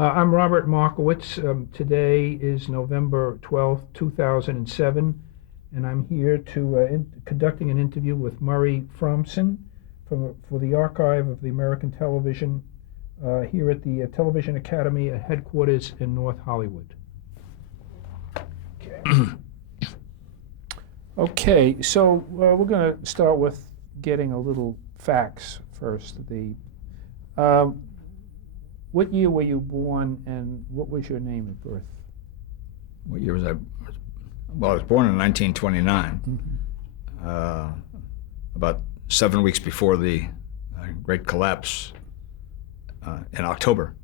I'm Robert Markowitz. Today is November 12th, 2007, and I'm here to conducting an interview with Murray Fromson for the Archive of the American Television here at the Television Academy headquarters in North Hollywood. Okay. Okay, so we're going to start with getting a little facts first. What year were you born, and what was your name at birth? What year was I? Well, I was born in 1929, about 7 weeks before the great collapse in October.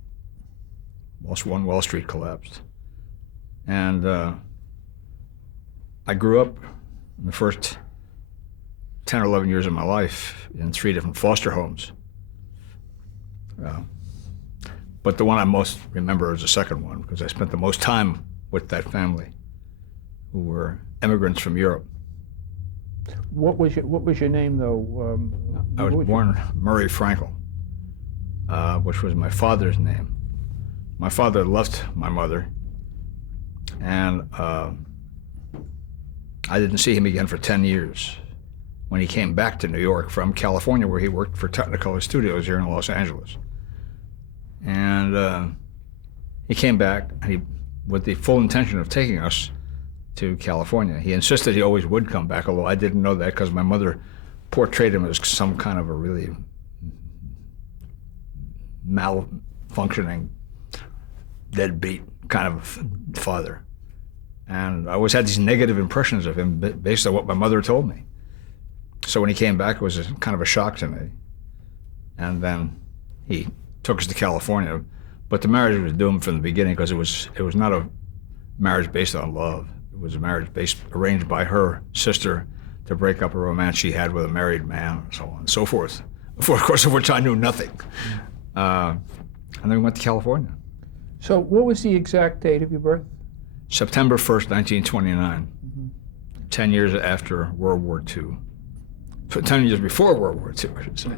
Wall Street collapsed. And I grew up in the first 10 or 11 years of my life in 3 different foster homes. But the one I most remember is the second one, because I spent the most time with that family, who were immigrants from Europe. What was your name, though? I was born Murray Frankel, which was my father's name. My father left my mother, and I didn't see him again for 10 years. When he came back to New York from California, where he worked for Technicolor Studios here in Los Angeles. And he came back with the full intention of taking us to California. He insisted he always would come back, although I didn't know that because my mother portrayed him as some kind of a really malfunctioning, deadbeat kind of father. And I always had these negative impressions of him based on what my mother told me. So when he came back, it was kind of a shock to me. And then he took us to California, but the marriage was doomed from the beginning because it was not a marriage based on love. It was a marriage arranged by her sister to break up a romance she had with a married man, and so on and so forth. Of course, of which I knew nothing. And then we went to California. So what was the exact date of your birth? September 1st, 1929, 10 years after World War II. 10 years before World War II, I should say.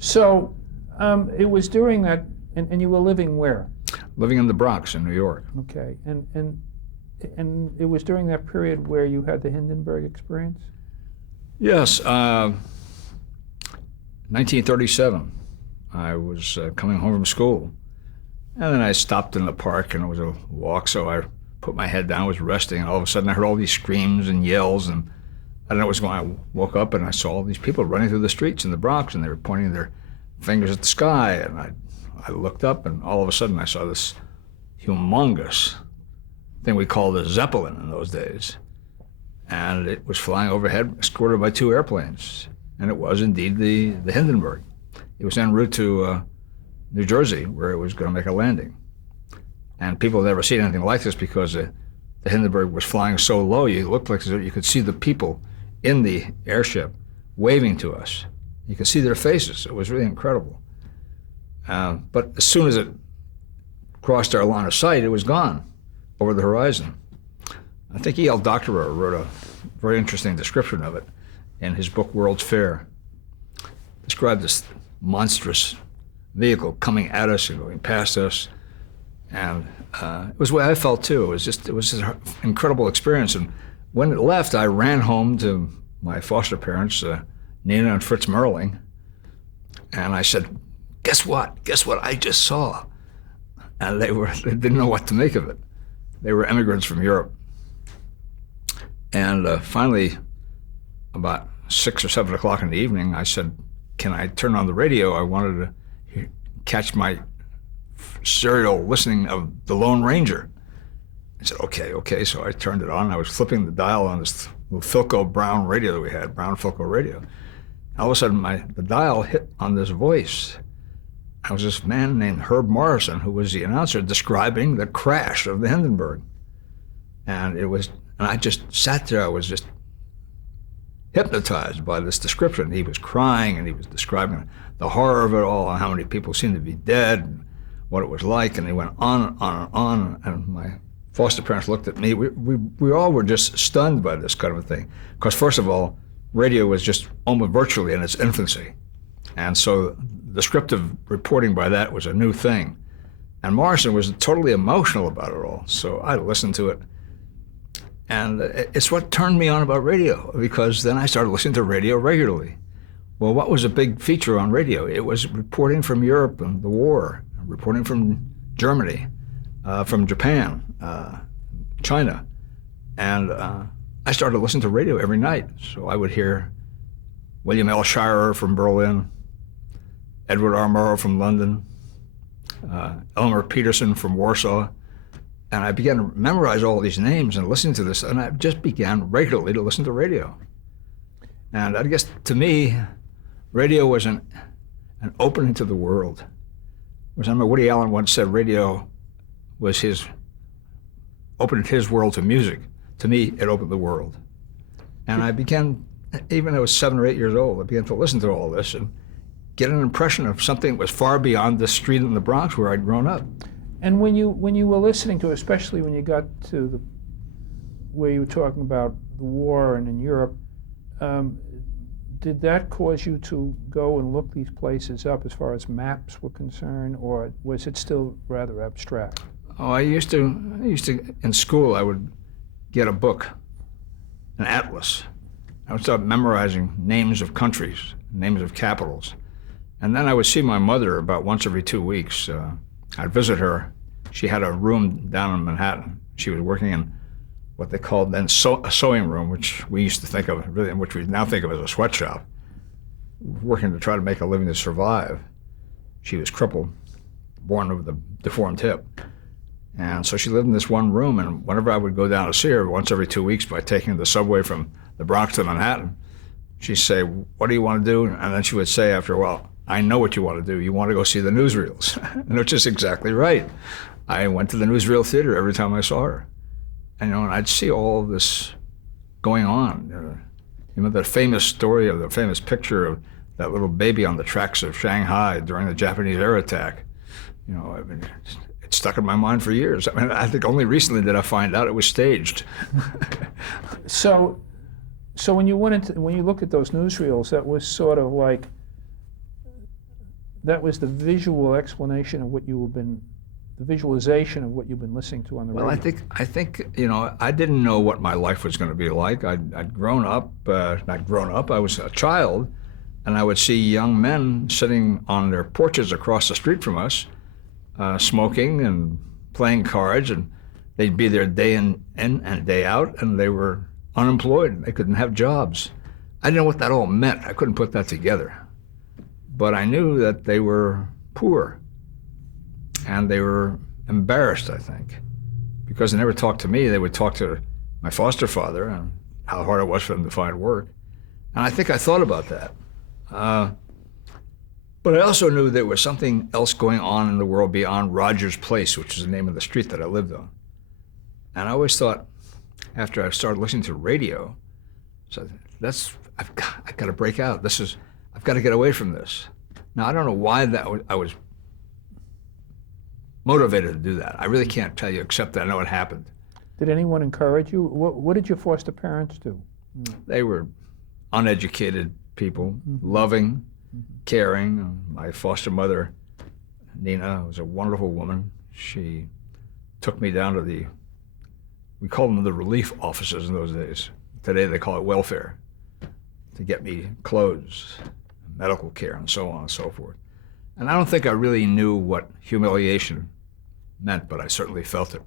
So it was during that, and you were living where? Living in the Bronx in New York. Okay, and it was during that period where you had the Hindenburg experience? Yes, 1937. I was coming home from school, and then I stopped in the park, and it was a walk, so I put my head down, was resting, and all of a sudden I heard all these screams and yells, and I don't know what was going on. I woke up and I saw all these people running through the streets in the Bronx, and they were pointing their fingers at the sky, and I looked up, and all of a sudden I saw this humongous thing we called a Zeppelin in those days, and it was flying overhead, escorted by 2 airplanes, and it was indeed the Hindenburg. It was en route to New Jersey, where it was going to make a landing, and people had never seen anything like this because the Hindenburg was flying so low. You looked like you could see the people in the airship waving to us. You could see their faces. It was really incredible. But as soon as it crossed our line of sight, it was gone over the horizon. I think E.L. Doctorow wrote a very interesting description of it in his book, World's Fair. Described this monstrous vehicle coming at us and going past us. And it was the way I felt too. It was just an incredible experience. And when it left, I ran home to my foster parents, Nina and Fritz Merling, and I said, guess what I just saw? And they didn't know what to make of it. They were immigrants from Europe. And finally, about 6 or 7 o'clock in the evening, I said, can I turn on the radio? I wanted to catch my serial listening of The Lone Ranger. I said, okay. So I turned it on. I was flipping the dial on this little Philco Brown radio that we had, Brown Philco radio. All of a sudden, the dial hit on this voice. I was this man named Herb Morrison, who was the announcer, describing the crash of the Hindenburg. And I just sat there. I was just hypnotized by this description. He was crying, and he was describing the horror of it all, and how many people seemed to be dead, and what it was like. And he went on and on and on. And my foster parents looked at me. We all were just stunned by this kind of a thing. Because first of all, radio was just almost virtually in its infancy. And so descriptive reporting by that was a new thing. And Morrison was totally emotional about it all. So I listened to it. And it's what turned me on about radio, because then I started listening to radio regularly. Well, what was a big feature on radio? It was reporting from Europe and the war, reporting from Germany, from Japan, China. And I started listening to radio every night. So I would hear William L. Shirer from Berlin, Edward R. Murrow from London, Elmer Peterson from Warsaw. And I began to memorize all these names and listen to this, and I just began regularly to listen to radio. And I guess to me, radio was an opening to the world. I remember Woody Allen once said radio was opened his world to music. To me, it opened the world. And I began, even when I was 7 or 8 years old, I began to listen to all this and get an impression of something that was far beyond the street in the Bronx where I'd grown up. And when you were listening to, especially when you got to where you were talking about the war and in Europe, did that cause you to go and look these places up as far as maps were concerned, or was it still rather abstract? Oh, I used to in school. I would get a book, an atlas. I would start memorizing names of countries, names of capitals, and then I would see my mother about once every 2 weeks. I'd visit her. She had a room down in Manhattan. She was working in what they called then a sewing room, which we used to think of, really, which we now think of as a sweatshop, working to try to make a living to survive. She was crippled, born with a deformed hip. And so she lived in this one room, and whenever I would go down to see her once every 2 weeks by taking the subway from the Bronx to Manhattan, she'd say, "What do you want to do?" And then she would say after a while, "I know what you want to do. You want to go see the newsreels," which is exactly right. I went to the newsreel theater every time I saw her. And I'd see all of this going on. The famous story of the famous picture of that little baby on the tracks of Shanghai during the Japanese air attack. It stuck in my mind for years. I think only recently did I find out it was staged. So when you look at those newsreels, that was sort of like, that was the visual explanation of what you have been, the visualization of what you've been listening to on the radio. Well, I think I didn't know what my life was going to be like. I'd grown up, not grown up. I was a child, and I would see young men sitting on their porches across the street from us, smoking and playing cards, and they'd be there day in and day out, and they were unemployed. They couldn't have jobs. I didn't know what that all meant. I couldn't put that together. But I knew that they were poor, and they were embarrassed, I think, because they never talked to me. They would talk to my foster father and how hard it was for them to find work. And I think I thought about that. But I also knew there was something else going on in the world beyond Rogers Place, which is the name of the street that I lived on. And I always thought, after I started listening to radio, so I've got to break out. I've got to get away from this. Now, I don't know why I was motivated to do that. I really can't tell you, except that I know it happened. Did anyone encourage you? What did your foster parents do? They were uneducated people, loving, caring. My foster mother, Nina, was a wonderful woman. She took me down to we called them the relief offices in those days. Today they call it welfare, to get me clothes, medical care, and so on and so forth. And I don't think I really knew what humiliation meant, but I certainly felt it.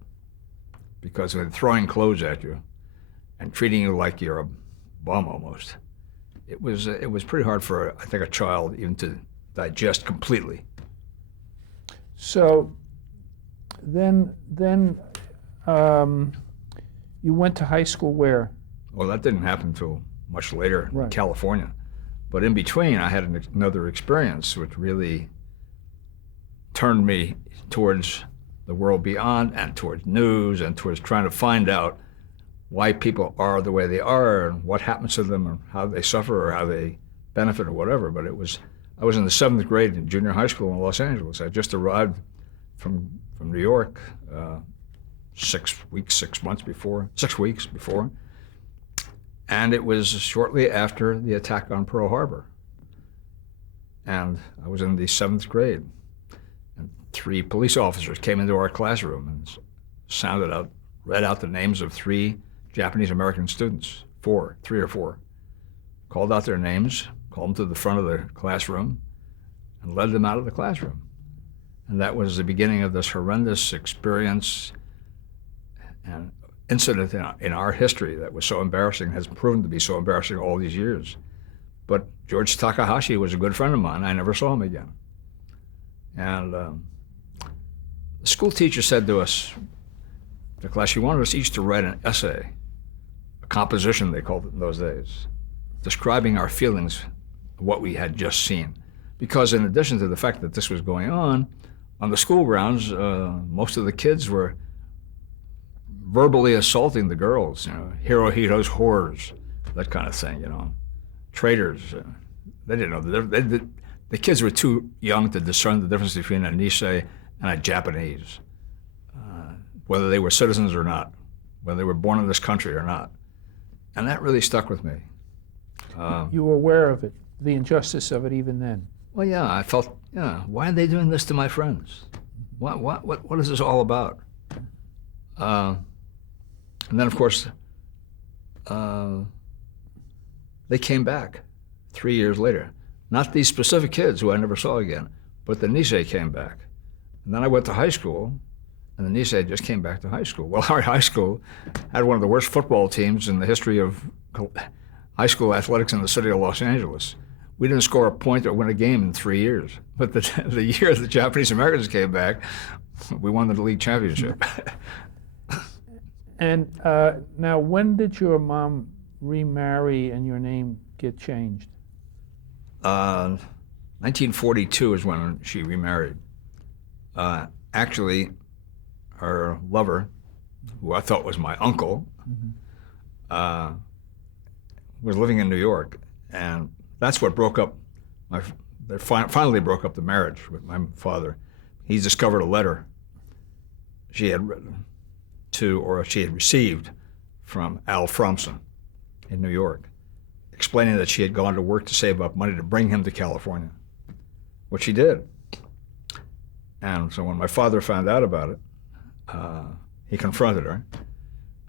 Because they're throwing clothes at you and treating you like you're a bum almost. It was pretty hard for, I think, a child even to digest completely. So then you went to high school where? Well, that didn't happen until much later Right. in California. But in between, I had another experience which really turned me towards the world beyond and towards news and towards trying to find out why people are the way they are and what happens to them and how they suffer or how they benefit or whatever. But I was in the 7th grade in junior high school in Los Angeles. I just arrived from New York 6 weeks before. And it was shortly after the attack on Pearl Harbor. And I was in the 7th grade. And 3 police officers came into our classroom and read out the names of 3 Japanese American students, 3 or 4, called out their names, called them to the front of the classroom, and led them out of the classroom. And that was the beginning of this horrendous experience and incident in our history that was so embarrassing, has proven to be so embarrassing all these years. But George Takahashi was a good friend of mine. I never saw him again. And the school teacher said to us, the class, she wanted us each to write an essay, a composition they called it in those days, describing our feelings of what we had just seen. Because in addition to the fact that this was going on the school grounds, most of the kids were verbally assaulting the girls, Hirohito's whores, that kind of thing, traitors. They didn't know. The kids were too young to discern the difference between a Nisei and a Japanese, whether they were citizens or not, whether they were born in this country or not. And that really stuck with me. You were aware of it, the injustice of it even then? Well, yeah, I felt, why are they doing this to my friends? What is this all about? And then, of course, they came back 3 years later. Not these specific kids who I never saw again, but the Nisei came back. And then I went to high school, and the Nisei just came back to high school. Well, our high school had one of the worst football teams in the history of high school athletics in the city of Los Angeles. We didn't score a point or win a game in 3 years. But the year the Japanese Americans came back, we won the league championship. And now, when did your mom remarry and your name get changed? 1942 is when she remarried. Actually, her lover, who I thought was my uncle, was living in New York, and that's what broke up they finally broke up the marriage with my father. He discovered a letter she had written to, or she had received from Al Fromson in New York, explaining that she had gone to work to save up money to bring him to California, which she did. And so when my father found out about it, he confronted her.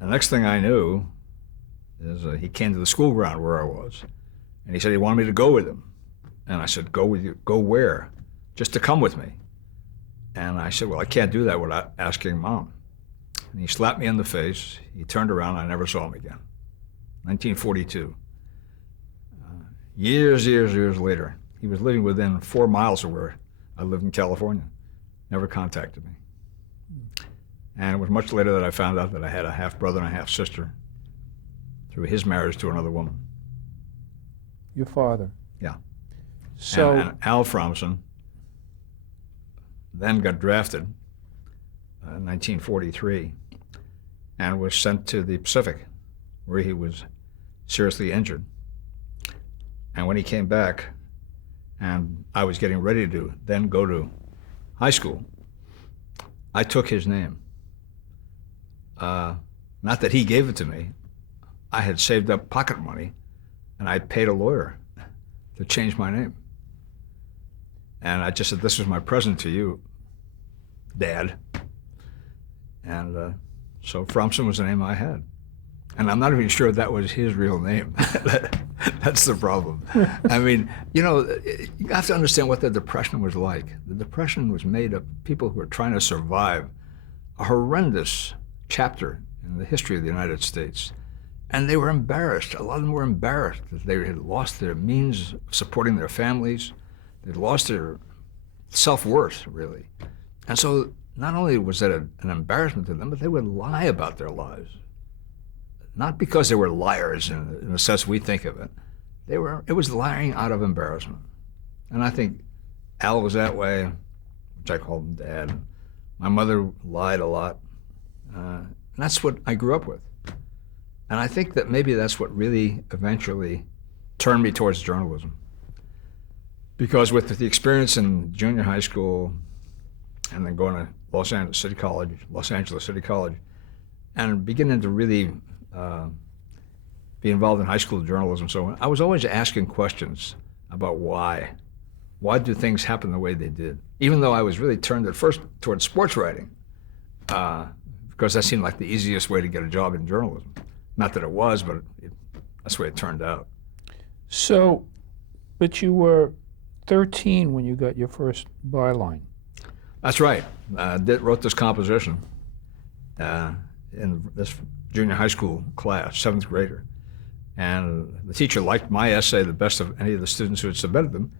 And the next thing I knew is he came to the school ground where I was, and he said he wanted me to go with him. And I said, go with you? Go where? Just to come with me. And I said, well, I can't do that without asking Mom. And he slapped me in the face. He turned around, and I never saw him again. 1942. Years later, he was living within 4 miles of where I lived in California. Never contacted me. And it was much later that I found out that I had a half-brother and a half-sister through his marriage to another woman. Your father? Yeah. So and Al Fromson then got drafted in 1943 and was sent to the Pacific, where he was seriously injured. And when he came back, and I was getting ready to then go to high school, I took his name. Not that he gave it to me. I had saved up pocket money, and I paid a lawyer to change my name. And I just said, this is my present to you, Dad. And so Fromson was the name I had. And I'm not even sure that was his real name. That's the problem. I mean, you have to understand what the Depression was like. The Depression was made of people who were trying to survive a horrendous chapter in the history of the United States. And they were embarrassed. A lot of them were embarrassed that they had lost their means of supporting their families. They'd lost their self-worth, really. And so not only was that an embarrassment to them, but they would lie about their lives. Not because they were liars in the sense we think of it. It was lying out of embarrassment. And I think Al was that way, which I called him Dad. My mother lied a lot. And that's what I grew up with. And I think that maybe that's what really eventually turned me towards journalism. Because with the experience in junior high school and then going to Los Angeles City College, and beginning to really be involved in high school journalism, so I was always asking questions about why. Why do things happen the way they did? even though I was really turned at first towards sports writing, because that seemed like the easiest way to get a job in journalism. Not that it was, but that's the way it turned out. So, but you were 13 when you got your first byline. That's right. Wrote this composition in this junior high school class, 7th grader. And the teacher liked my essay the best of any of the students who had submitted them.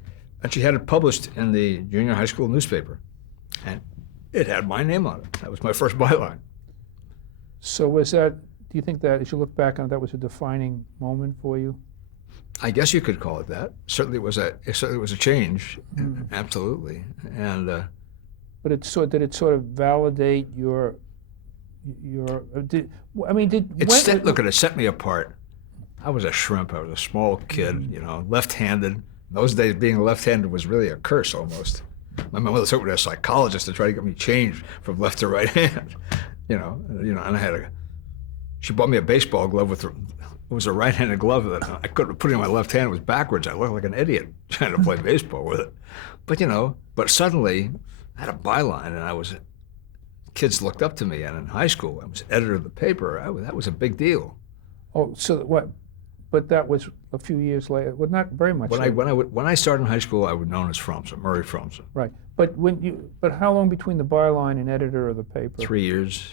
And she had it published in the junior high school newspaper. And it had my name on it. That was my first byline. So was that, do you think that, as you look back on it, that was a defining moment for you? I guess you could call it that. Certainly it was a change, absolutely. And but did it sort of validate your look, it set me apart. I was a shrimp. I was a small kid, left-handed. In those days, being left-handed was really a curse almost. My mother took me to a psychologist to try to get me changed from left to right hand. And she bought me a baseball glove it was a right-handed glove that I couldn't put it in my left hand. It was backwards. I looked like an idiot trying to play baseball with it. But suddenly I had a byline, and kids looked up to me. And in high school, I was editor of the paper. That was a big deal. Oh, so what? But that was a few years later. Well, not very much. When I started in high school, I was known as Fromson, Murray Fromson. Right. But how long between the byline and editor of the paper? 3 years.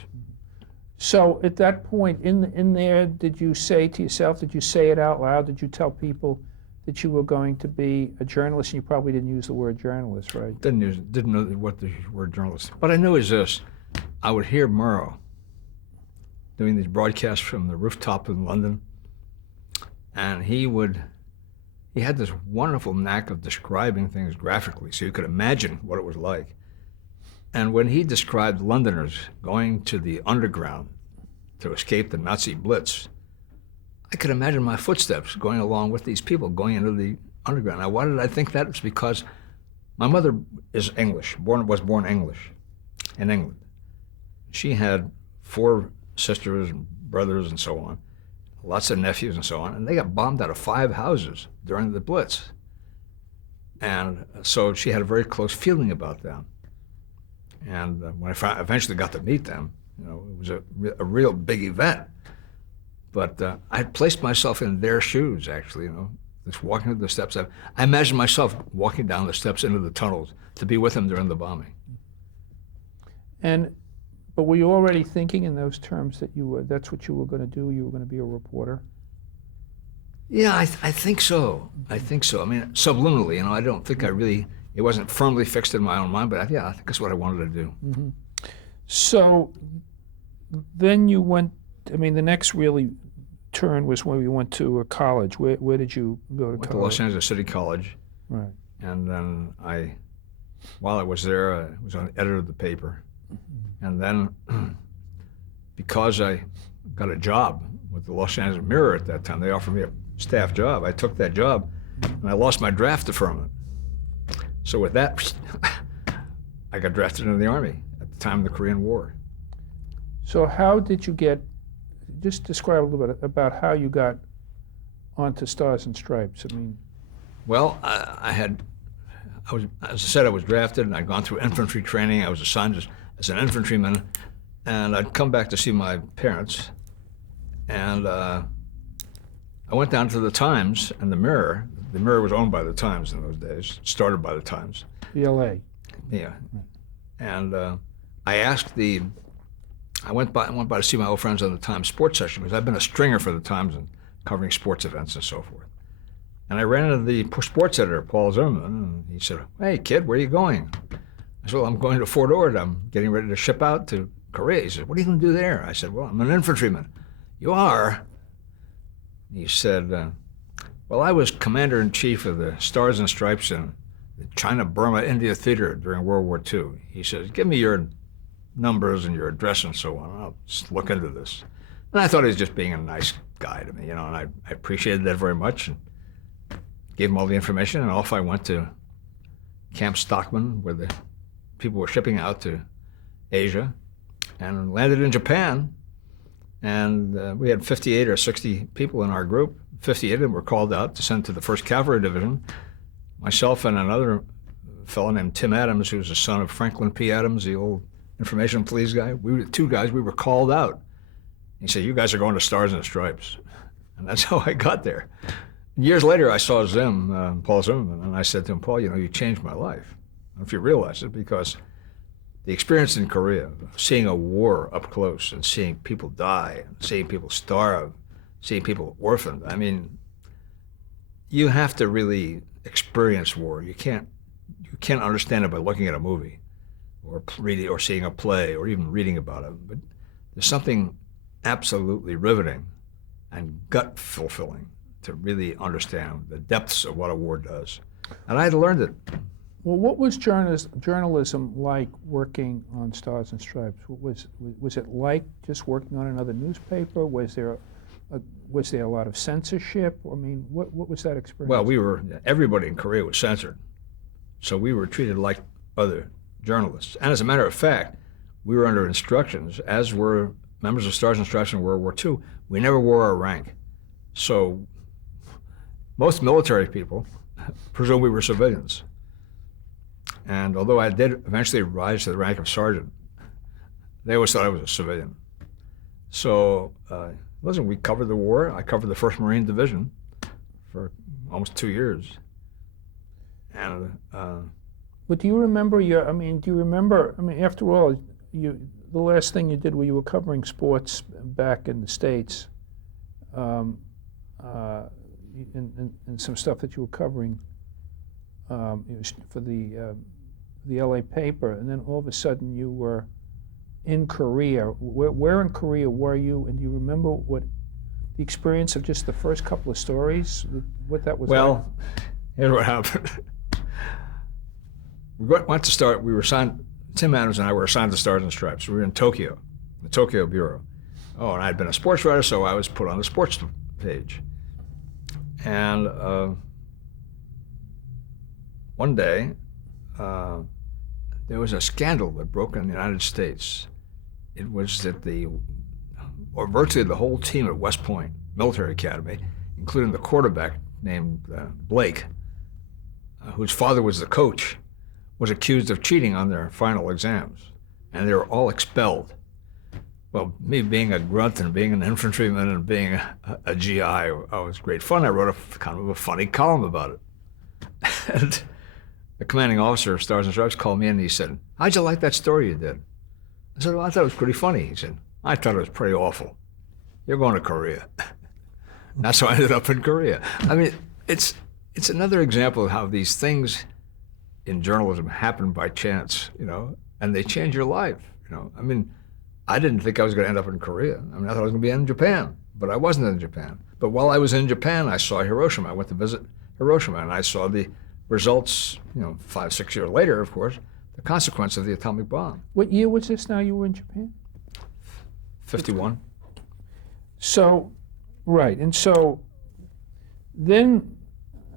So at that point in there, did you say to yourself, did you say it out loud? Did you tell people that you were going to be a journalist? And you probably didn't use the word journalist, right? Didn't know what the word journalist. What I knew is this: I would hear Murrow doing these broadcasts from the rooftop in London, and he had this wonderful knack of describing things graphically, so you could imagine what it was like. And when he described Londoners going to the underground to escape the Nazi Blitz, I could imagine my footsteps going along with these people going into the underground. Now, why did I think that? It's because my mother is English, was born English in England. She had 4 sisters and brothers and so on, lots of nephews and so on, and they got bombed out of 5 houses during the Blitz. And so she had a very close feeling about them. And when I eventually got to meet them, it was a real big event. But I had placed myself in their shoes, actually, just walking up the steps. I imagined myself walking down the steps into the tunnels to be with them during the bombing. But were you already thinking in those terms that that's what you were going to do? You were going to be a reporter? Yeah, I think so. I think so. I mean, subliminally, I don't think it wasn't firmly fixed in my own mind, but I think that's what I wanted to do. Mm-hmm. So then you went, the next really turn was when you went to a college. Where did you go to college? Went to Los Angeles City College. Right. And then while I was there, I was on editor of the paper. And then because I got a job with the Los Angeles Mirror at that time, they offered me a staff job. I took that job, and I lost my draft deferment. So with that, I got drafted into the Army at the time of the Korean War. So how did you just describe a little bit about how you got onto Stars and Stripes? Well, as I said, I was drafted, and I'd gone through infantry training. I was assigned as an infantryman, and I'd come back to see my parents. And I went down to the Times and the Mirror. The Mirror was owned by the Times in those days, started by the Times. BLA. Yeah. And I went by to see my old friends on the Times sports section, because I've been a stringer for the Times and covering sports events and so forth. And I ran into the sports editor, Paul Zimmerman, and he said, "Hey, kid, where are you going?" I said, "Well, I'm going to Fort Ord. I'm getting ready to ship out to Korea." He said, "What are you going to do there?" I said, "Well, I'm an infantryman." "You are?" He said, "Well, I was commander-in-chief of the Stars and Stripes in the China-Burma-India Theater during World War II." He said, "Give me your numbers and your address and so on. I'll just look into this." And I thought he was just being a nice guy to me, and I appreciated that very much, and gave him all the information, and off I went to Camp Stockman, where the people were shipping out to Asia, and landed in Japan. And we had 58 or 60 people in our group. 58 of them were called out to send to the 1st Cavalry Division. Myself and another fellow named Tim Adams, who was the son of Franklin P. Adams, the old information police guy. We were two guys. We were called out. He said, "You guys are going to Stars and Stripes," and that's how I got there. Years later, I saw Paul Zimmerman, and I said to him, "Paul, you changed my life. I don't know if you realize it, because the experience in Korea, seeing a war up close and seeing people die, and seeing people starve, seeing people orphaned. I mean, you have to really experience war. You can't understand it by looking at a movie, or reading, or seeing a play, or even reading about it. But there's something absolutely riveting and gut fulfilling to really understand the depths of what a war does. And I had learned it. Well, what was journalism like working on Stars and Stripes? Was it like just working on another newspaper? Was there a lot of censorship? I mean, what was that experience? Well, everybody in Korea was censored, so we were treated like other journalists. And as a matter of fact, we were under instructions, as were members of Stars and Stripes in World War II. We never wore our rank. So most military people presumed we were civilians. And although I did eventually rise to the rank of sergeant, they always thought I was a civilian. So, listen, we covered the war. I covered the 1st Marine Division for almost 2 years. And but do you remember after all, the last thing you did when you were covering sports back in the States, and some stuff that you were covering for the LA paper, and then all of a sudden you were in Korea. Where in Korea were you, and do you remember what the experience of just the first couple of stories, what that was like? Well, here's what happened. We were assigned, Tim Adams and I were assigned to Stars and Stripes. We were in Tokyo, the Tokyo Bureau. Oh, and I'd been a sports writer, so I was put on the sports page. And one day, there was a scandal that broke in the United States. It was that virtually the whole team at West Point Military Academy, including the quarterback named Blake, whose father was the coach, was accused of cheating on their final exams, and they were all expelled. Well, me being a grunt and being an infantryman and being a GI, I was great fun. I wrote a kind of a funny column about it. And the commanding officer of Stars and Stripes called me in and he said, "How'd you like that story you did?" I said, "Well, I thought it was pretty funny." He said, "I thought it was pretty awful. You're going to Korea." And that's how I ended up in Korea. I mean, it's another example of how these things in journalism happen by chance, and they change your life, I mean, I didn't think I was going to end up in Korea. I mean, I thought I was going to be in Japan, but I wasn't in Japan. But while I was in Japan, I saw Hiroshima. I went to visit Hiroshima, and I saw the results, 5, 6 years later, of course, the consequence of the atomic bomb. What year was this now you were in Japan? 51. So, right, and so then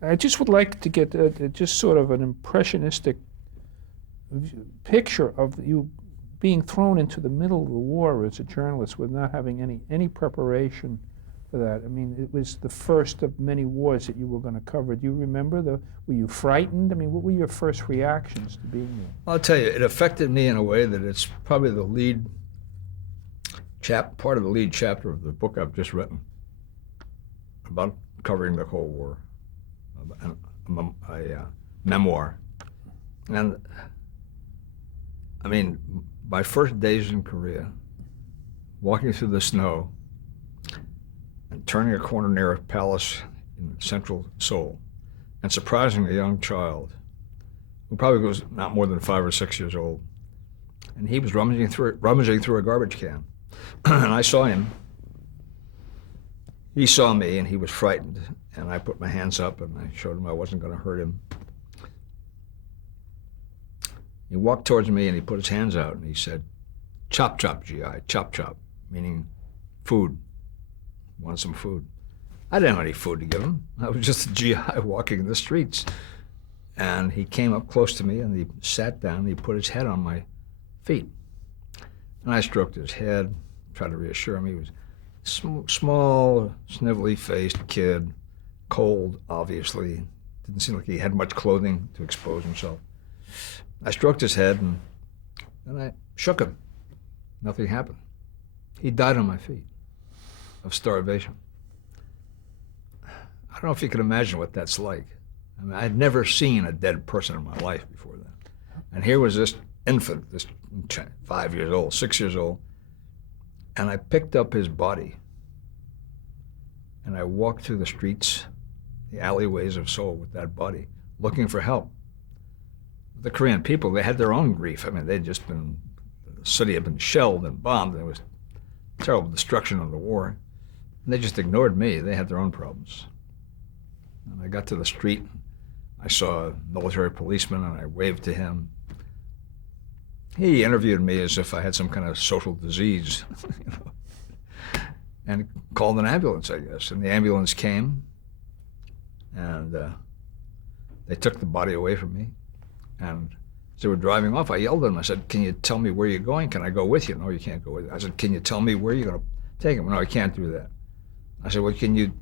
I just would like to get just sort of an impressionistic picture of you being thrown into the middle of the war as a journalist with not having any preparation for that. I mean, it was the first of many wars that you were going to cover. Do you remember were you frightened? I mean, what were your first reactions to being there? I'll tell you, it affected me in a way that it's probably part of the lead chapter of the book I've just written about covering the Cold War, a memoir. And I mean, my first days in Korea, walking through the snow and turning a corner near a palace in central Seoul and surprising a young child who probably was not more than 5 or 6 years old. And he was rummaging through a garbage can. And I saw him. He saw me and he was frightened. And I put my hands up and I showed him I wasn't going to hurt him. He walked towards me and he put his hands out and he said, "Chop, chop, GI, chop, chop," meaning food. Want some food. I didn't have any food to give him. I was just a GI walking the streets. And he came up close to me and he sat down and he put his head on my feet. And I stroked his head, tried to reassure him. He was a small, snivelly-faced kid, cold, obviously. Didn't seem like he had much clothing to expose himself. I stroked his head and I shook him. Nothing happened. He died on my feet of starvation. I don't know if you can imagine what that's like. I mean, I'd never seen a dead person in my life before that. And here was this infant, this 5 years old, 6 years old, and I picked up his body and I walked through the streets, the alleyways of Seoul with that body, looking for help. The Korean people, they had their own grief. I mean, the city had been shelled and bombed. There was terrible destruction of the war. And they just ignored me. They had their own problems. And I got to the street. I saw a military policeman and I waved to him. He interviewed me as if I had some kind of social disease, and called an ambulance, I guess. And the ambulance came, and they took the body away from me. And as they were driving off, I yelled at them. I said, "Can you tell me where you're going? Can I go with you?" "No, you can't go with me." I said, "Can you tell me where you're going to take him?" "No, I can't do that." I said, "Well, can you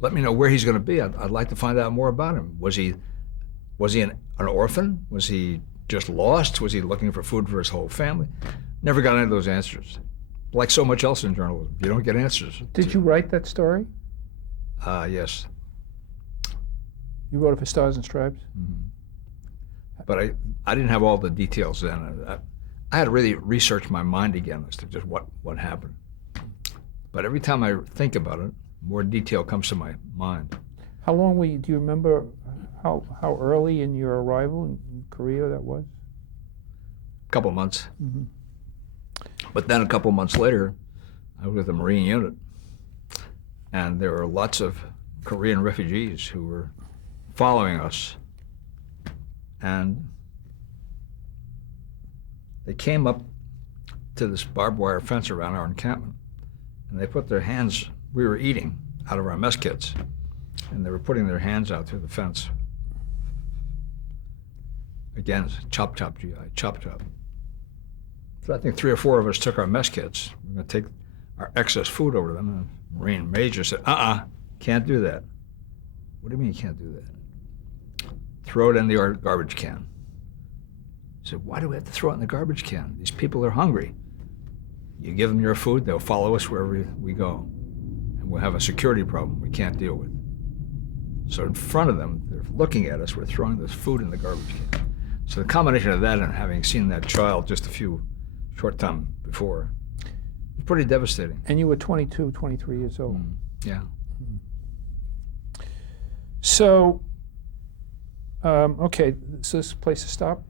let me know where he's going to be? I'd like to find out more about him. Was he an orphan? Was he just lost? Was he looking for food for his whole family?" Never got any of those answers. Like so much else in journalism, you don't get answers. Did you write that story? Yes. You wrote it for Stars and Stripes? Mm-hmm. But I didn't have all the details then. I had to really research my mind again as to just what happened. But every time I think about it, more detail comes to my mind. How long do you remember how early in your arrival in Korea that was? A couple months. Mm-hmm. But then a couple months later, I was with a Marine unit, and there were lots of Korean refugees who were following us. And they came up to this barbed wire fence around our encampment, and they put their hands, we were eating out of our mess kits, and they were putting their hands out through the fence. Again, chop, chop, GI, chop, chop. So I think 3 or 4 of us took our mess kits. We're going to take our excess food over to them, and the Marine Major said, can't do that. "What do you mean you can't do that?" "Throw it in the garbage can." I said, "Why do we have to throw it in the garbage can? These people are hungry. You give them your food, they'll follow us wherever we go. And we'll have a security problem we can't deal with." So in front of them, they're looking at us, we're throwing this food in the garbage can. So the combination of that and having seen that child just a short time before, it was pretty devastating. And you were 22, 23 years old. Yeah. So, okay, is this a place to stop?